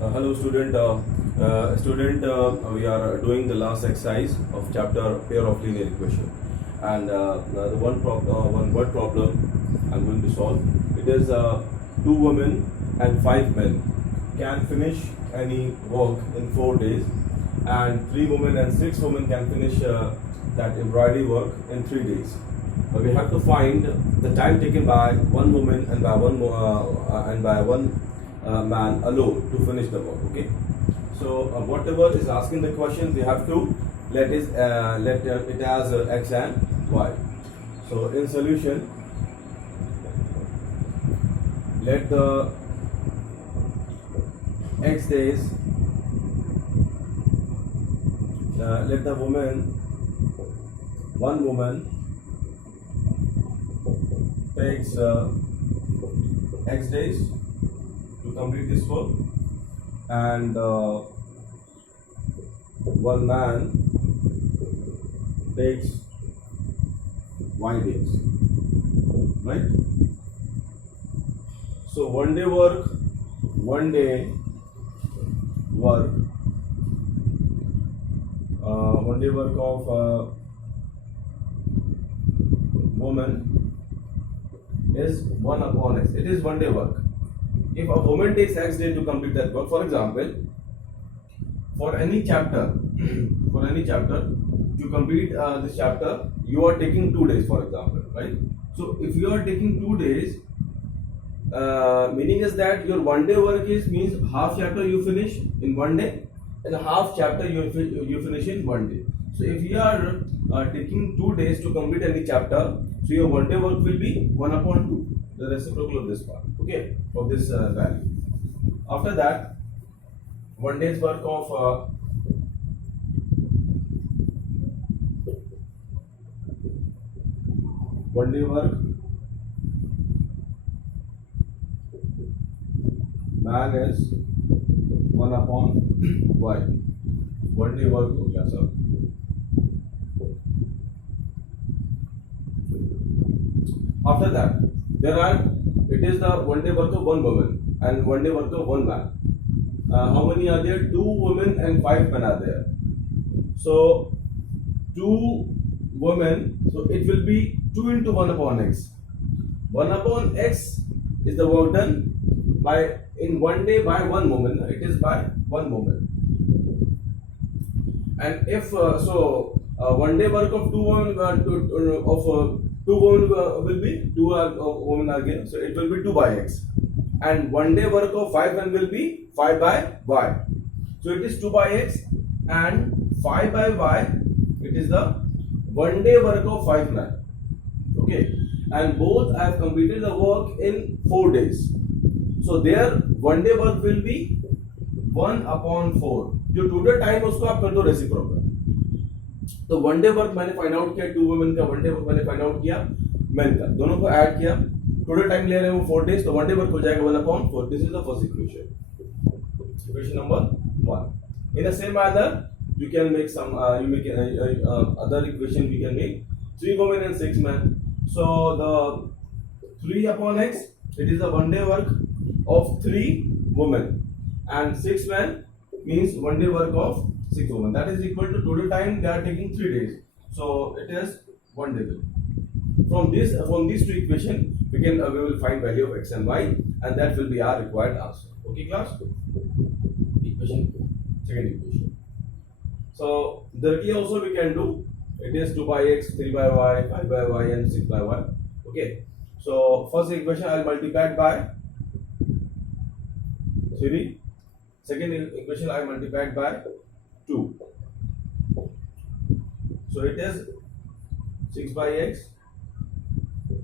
Hello, student. We are doing the last exercise of chapter pair of linear equation, and the one word problem I'm going to solve. It is two women and five men can finish any work in 4 days, and three women and six women can finish that embroidery work in 3 days. We have to find the time taken by one woman and by one man alone to finish the work. Okay, so whatever is asking the question, we have to let it as x and y. So in solution, let the x days, let the one woman takes x days to complete this work, and one man takes y days, right? So one day work of woman is 1 upon x. It is one day work. If a woman takes x day to complete that work, for example, for any chapter, to complete this chapter, you are taking 2 days, for example, right? So if you are taking 2 days, meaning is that your one day work means half chapter you finish in one day, and half chapter you finish in one day. So if you are taking 2 days to complete any chapter, so your one day work will be 1 upon 2, the reciprocal of this part, okay, of this value. After that, one day's work of one day work man is 1 upon y. One day work हो गया sir. After that, it is the one day work of one woman and one day work of one man. How many are there? 2 women and 5 men are there. So 2 women, so it will be 2 into 1 upon x. 1 upon x is the work done in one day by one woman. It is by one woman. And if one day work of 2 women will be 2 women again, so it will be 2 by x, and one day work of 5 men will be 5 by y. So it is 2 by x and 5 by y. It is the one day work of 5 men. Okay, and both have completed the work in 4 days. So their one day work will be 1 upon 4. जो total time उसको आप कर दो reciprocal. तो one day work मैंने find out किया 2 women का, one day work मैंने फाइंड आउट किया मेन का, दोनों को ऐड किया, टोटल टाइम ले रहे हैं वो 4 डेज, तो वन डे वर्क हो जाएगा 1 upon 4. This is the first equation number 1. In the same manner, you can make some other equation. We can make 3 women and 6 men. So the 3 upon x, it is the one day work of 3 women, and 6 men means one day work of 6 women. That is equal to total time they are taking 3 days. So it is one day. From these two equation, we will find value of x and y, and that will be our required answer. Okay, class. Second equation. So directly also we can do. It is 2 by x, 3 by y, 5 by y, and 6 by y. Okay. So first equation I will multiply it by 3. Second equation I multiplied by 2. So it is 6 by x,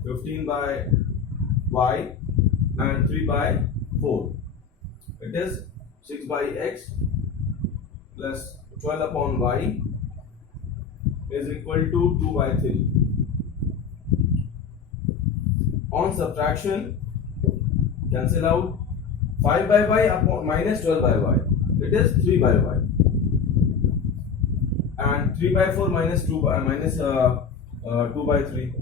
15 by y, and 3 by 4. It is 6 by x plus 12 upon y is equal to 2 by 3. On subtraction, cancel out 5 by y upon minus 12 by y. It is 3 by y. And 3 by 4 minus 2 by 3.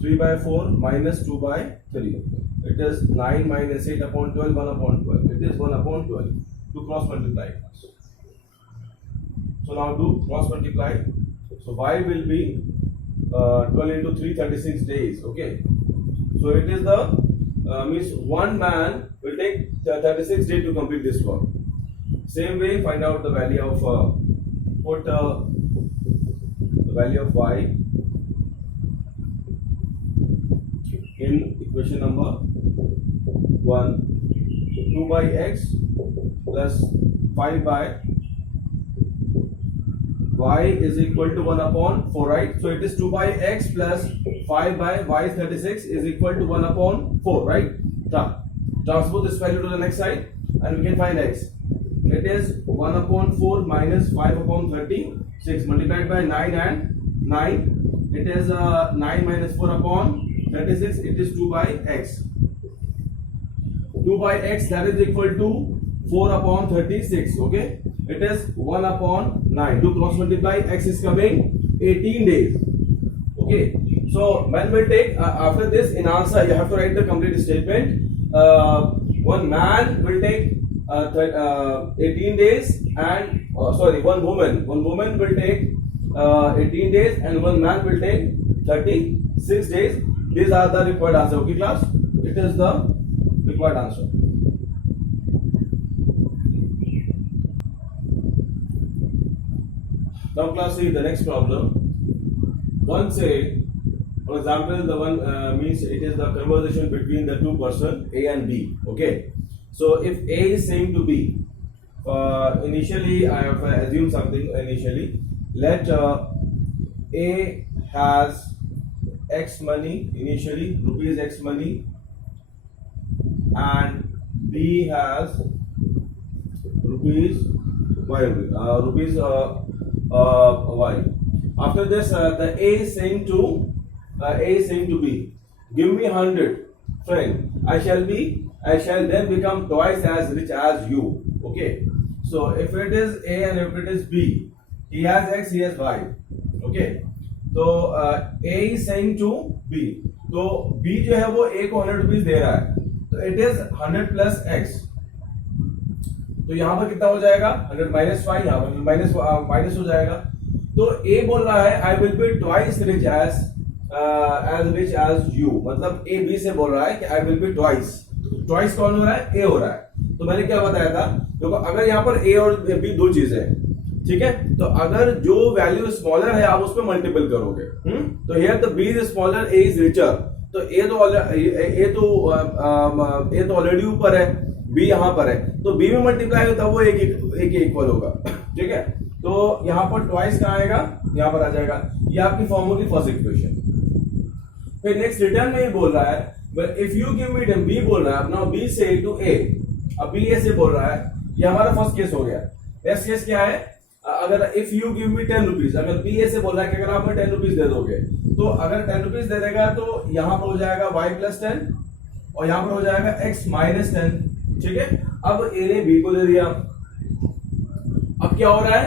3 by 4 minus 2 by 3. It is 9 minus 8 upon 12, 1 upon 12. It is 1 upon 12. to cross multiply. So now do cross multiply. So y will be 12 into 3, 36 days. Okay. So it is the means one man will take 36 days to complete this work. Same way, find out the value of put the value of y in equation number 1. 2 by x plus 5 by y is equal to 1 upon 4, right? So it is 2 by x plus 5 by y 36 is equal to 1 upon 4, right? Transpose this value to the next side and we can find x. It is 1 upon 4 minus 5 upon 36 multiplied by 9 and 9. It is 9 minus 4 upon 36. It is 2 by x. 2 by x, that is equal to 4 upon 36. Okay. It is 1 upon 9. Do cross multiply. X is coming 18 days. Okay. So when we take after this in answer, you have to write the complete statement. One man will take 18 days and one woman will take 18 days and one man will take 36 days. These are the required answer. Okay, class. It is the required answer. Now class, see the next problem. One say, for example, the one means it is the conversation between the two person A and B. Okay. So if A is saying to B, initially I have assumed something initially. Let A has X money initially, rupees X money, and B has rupees Y, rupees Y. After this, the A is saying to B, give me 100, friend. I shall then become twice as rich as you. Okay. So if it is A and if it is B, he has X, he has Y. Okay. So A is saying to B. तो B जो है वो A को 100 rupees दे रहा है. तो it is 100 plus X. तो यहाँ पर कितना हो जाएगा? 100 minus Y, यहाँ पर माइनस हो जाएगा. तो A बोल रहा है I will be twice rich as rich as you. मतलब A B से बोल रहा है कि I will be twice. Twice कौन हो रहा है? ए हो रहा है. तो मैंने क्या बताया था? देखो अगर यहाँ पर ए और बी दो चीजें हैं, ठीक है, तो अगर जो वैल्यू स्मॉलर है आप उस पर मल्टीपल करोगे. तो here the B is smaller, A is richer. तो ए तो ऑलरेडी ऊपर है, बी यहाँ पर है, तो बी में मल्टीप्लाई होता है वो एक इक्वल होगा. ठीक है. तो यहाँ पर ट्वाइस कहाँ आएगा? यहाँ पर आ जाएगा. ये आपकी फॉर्म होगी फर्स्ट इक्वेशन. फिर नेक्स्ट रिटर्न में ये बोल रहा है But if you give me them, B बोल रहा है. Now B say to A. अब B A से बोल रहा है. ये हमारा फर्स्ट केस हो गया. नेक्स्ट केस क्या है? अगर if you give me 10 rupees, अगर B A से बोल रहा है कि अगर आप हमें 10 रुपीज दे दोगे, तो अगर 10 रुपीज दे देगा तो यहाँ पर हो जाएगा y plus 10 और यहाँ पर हो जाएगा x minus 10. ठीक है. अब A ने B को दे दिया. अब क्या हो रहा है?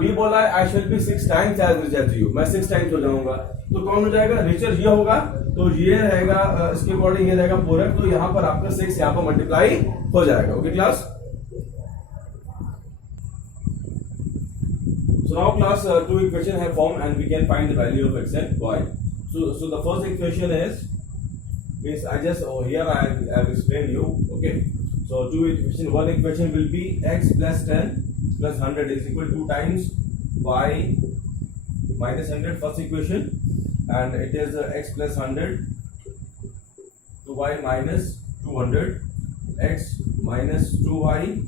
B बोला है I shall be 6 times as rich as you. मैं 6 टाइम्स हो जाऊंगा. तो कौन हो जाएगा? रिचर ये होगा. तो ये रहेगा इसके अकॉर्डिंग ये रहेगा पूरक. तो यहाँ पर आपका 6 यहाँ पर मल्टीप्लाई हो जाएगा. Okay class. So now class, two equations have formed and we can find the value of x and y. So the first equation is means I just here I have explained you. Okay. So two equation. One equation will be x plus 10 plus 100 is equal to 2 times y minus 100. First equation. And it is x plus 100 to y minus 200, x minus 2y,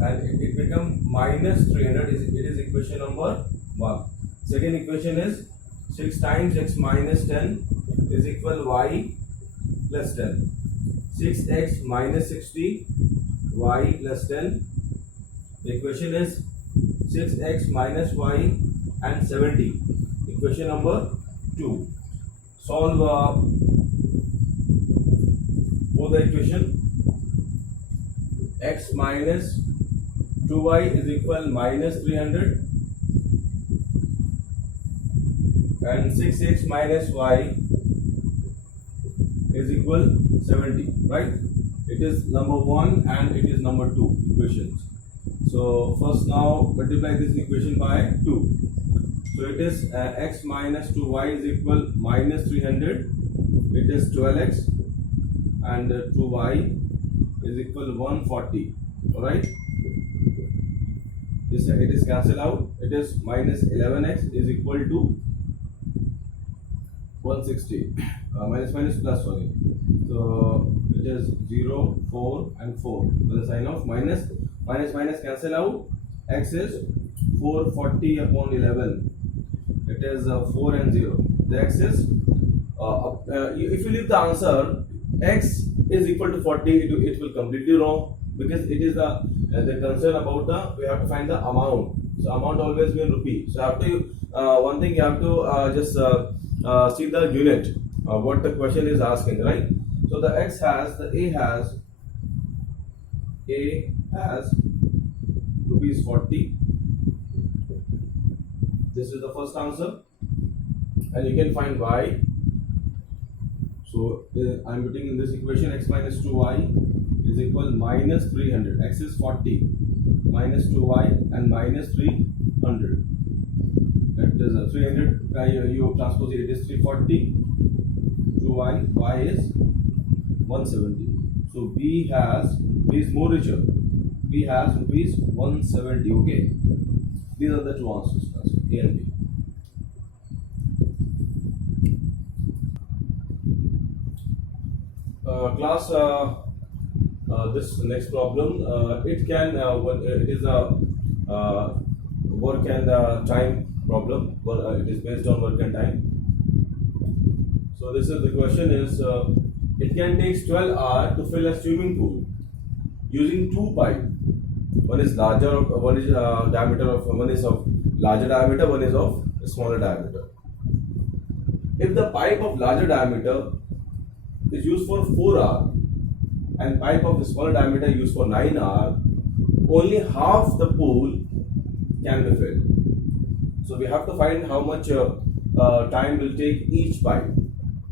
and it become minus 300. It is equation number 1. Second equation is 6 times x minus 10 is equal y plus 10. 6x minus 60 y plus 10. The equation is 6x minus y and 70. Equation number 2. Solve both the equation. X minus 2y is equal minus 300 and 6x minus y is equal 70, right? It it is number 1 and it is number 2 equations. So first now multiply this equation by 2. So it is x minus 2y is equal minus 300. It is 12x and 2y is equal 140. Alright. It is cancelled out. It is minus 11x is equal to 160. Minus plus, sorry. So it is 0, 4 and 4 with the sign of minus. Minus cancel out. X is 440 upon 11. It is 4 and 0. The x is if you leave the answer x is equal to 40, it will completely wrong, because it is the concern about we have to find the amount. So amount always be in rupee. So have to one thing you have to just see the unit what the question is asking, right? So the A has rupees 40. This is the first answer, and you can find y. So I am putting in this equation x minus 2y is equal minus 300. X is 40 minus 2y and minus 300. That is 300. You transpose it is 340. 2y, y is 170. So B is more richer. B has rupees 170. Okay. These are the two answers, A and B. Class, this next problem, it can it is a work and time problem. It is based on work and time. So this is the question is it can take 12 hours to fill a swimming pool using two pipes. One is larger, one is diameter of, one is of larger diameter, one is of smaller diameter. If the pipe of larger diameter is used for 4 hours and pipe of smaller diameter used for 9 hours, only half the pool can be filled. So we have to find how much time will take each pipe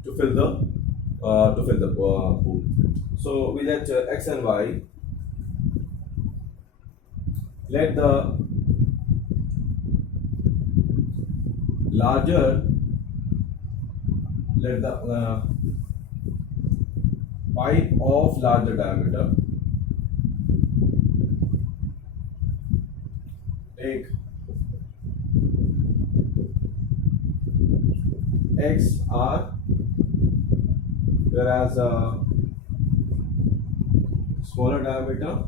to fill the pool. So we let x and y. Let the pipe of larger diameter take x r, whereas smaller diameter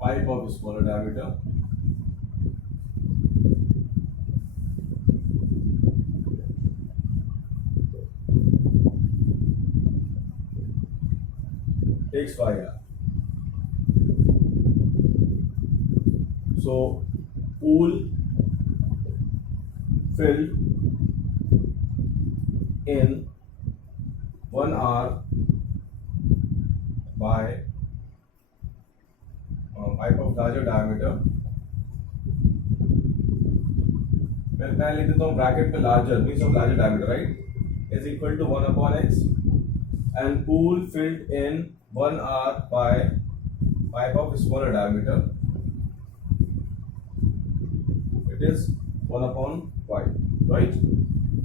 pipe of smaller diameter takes 5 hours. So pool filled in 1 hour by pipe of larger diameter. मैं लिख देता हूँ bracket में larger means of larger diameter, right, is equal to 1 upon x, and pool filled in 1 hour by pipe of smaller diameter, it is 1 upon y, right?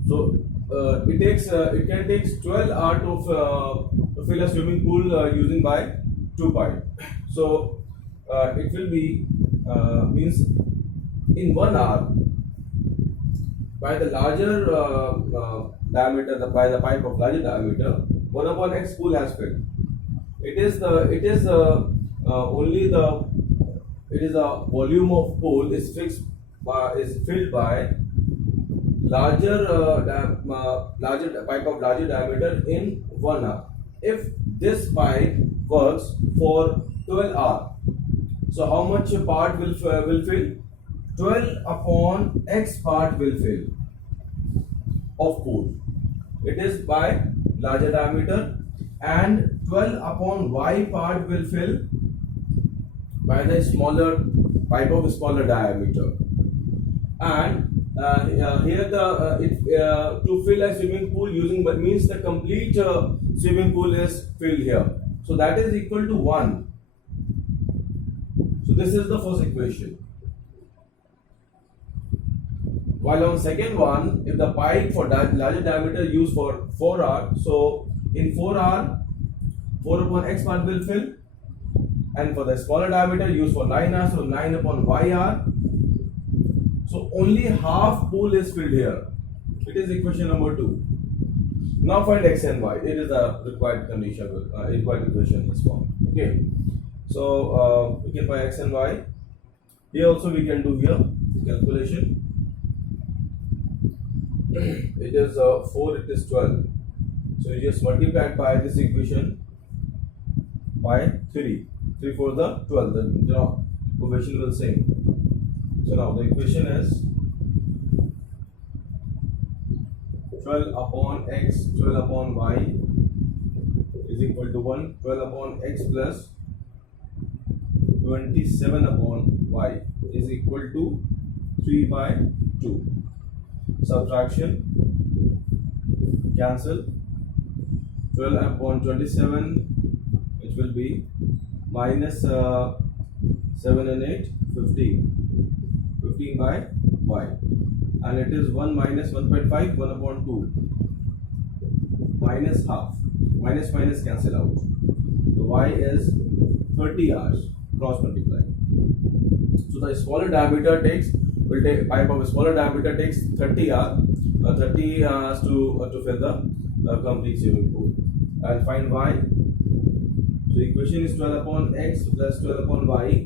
So it can take 12 hours to fill a swimming pool using by 2 pipe. So it will be means in 1 hour by the larger diameter, by the pipe of larger diameter, 1 upon x pool has filled. It is only the volume of pool is filled by larger pipe of larger diameter in 1 hour. If this pipe works for 12 hours, so how much part will fill? 12 upon x part will fill of pool. It is by larger diameter, and 12 upon y part will fill by the smaller pipe of smaller diameter, and here the to fill a swimming pool using but means the complete swimming pool is filled here. So that is equal to 1. So this is the first equation. While on second one, if the pipe for larger diameter used for 4R, so in 4R, 4 upon X part will fill, and for the smaller diameter used for 9R, so 9 upon YR. So only half pool is filled here. It is equation number 2. Now find X and Y. It is the required condition, required equation in this form. Okay. So we can find X and Y. Here also we can do here calculation. It is 4, it is 12. So you just multiply by this equation by 3. 3 for the 12. The equation will same. So now the equation is 12 upon X, 12 upon Y is equal to 1. 12 upon X plus 27 upon Y is equal to 3 by 2. Subtraction, cancel. 12 upon 27, it will be minus 7 and 8, 15. 15 by Y. And it is 1 minus 1.5, 1 upon 2. Minus half. Minus minus cancel out. So Y is 30 hours. Cross multiply. So the smaller diameter takes, will take pipe of a smaller diameter takes 30 hours. 30 hours to fill the complete swimming pool. And find Y. So equation is 12 upon X plus 12 upon Y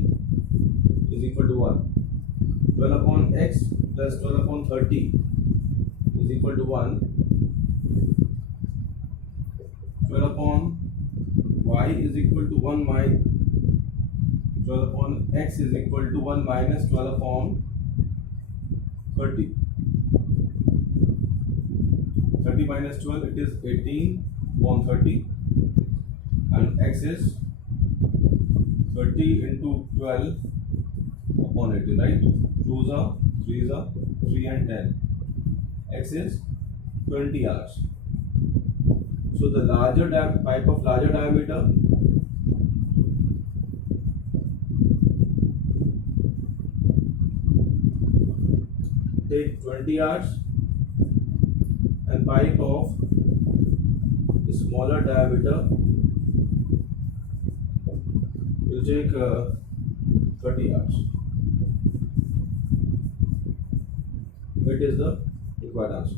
is equal to 1. 12 upon X plus 12 upon 30 is equal to 1. 12 upon Y is equal to 1 minus 12 upon X is equal to 1 minus 12 upon 30. 30 minus 12, it is 18 upon 30, and X is 30 into 12 upon 80, right? 2s are 3s are 3 and 10. X is 20 hours. So the larger pipe of larger diameter take 20 hours, and pipe of smaller diameter will take 30 hours. It is the required answer.